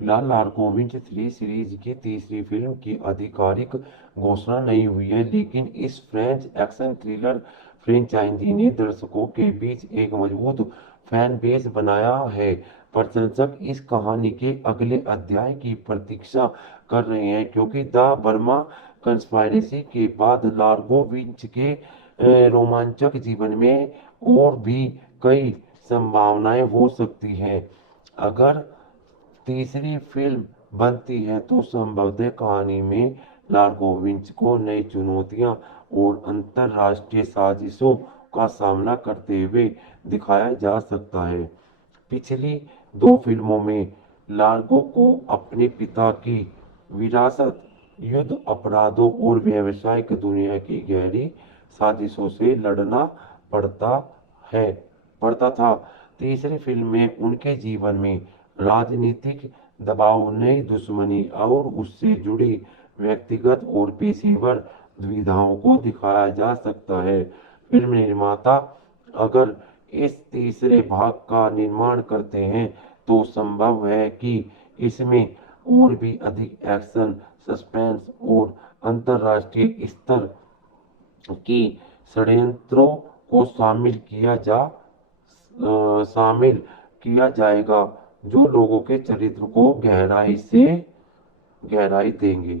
फिलहाल नारकोविंच 3 सीरीज की तीसरी फिल्म की आधिकारिक घोषणा नहीं हुई है, लेकिन इस फ्रेंच एक्शन थ्रिलर फ्रेंचाइजी ने दर्शकों के बीच एक मजबूत फैन बेस बनाया है। प्रशंसक इस कहानी के अगले अध्याय की प्रतीक्षा कर रहे हैं, क्योंकि द बर्मा कंस्पायरेसी के बाद लार्गो विंच के रोमांचक जीवन में और भी कई संभावनाएं हो सकती हैं। अगर तीसरी फिल्म बनती है तो संभवतः कहानी में लार्गोविंच को नई चुनौतियां और अंतर्राष्ट्रीय साजिशों का सामना करते हुए दिखाया जा सकता है। पिछली दो फिल्मों में लार्गो को अपने पिता की विरासत, युद्ध अपराधों और व्यावसायिक दुनिया की गहरी साजिशों से लड़ना पड़ता है पड़ता था। तीसरी फिल्म में उनके जीवन में राजनीतिक दबाव, नई दुश्मनी और उससे जुड़ी व्यक्तिगत और पेशेवर दुविधाओं को दिखाया जा सकता है। फिल्म निर्माता अगर इस तीसरे भाग का निर्माण करते हैं तो संभव है कि इसमें और भी अधिक एक्शन, सस्पेंस और अंतर्राष्ट्रीय स्तर की षड्यंत्रों को शामिल किया जाएगा, जो लोगों के चरित्र को गहराई देंगे।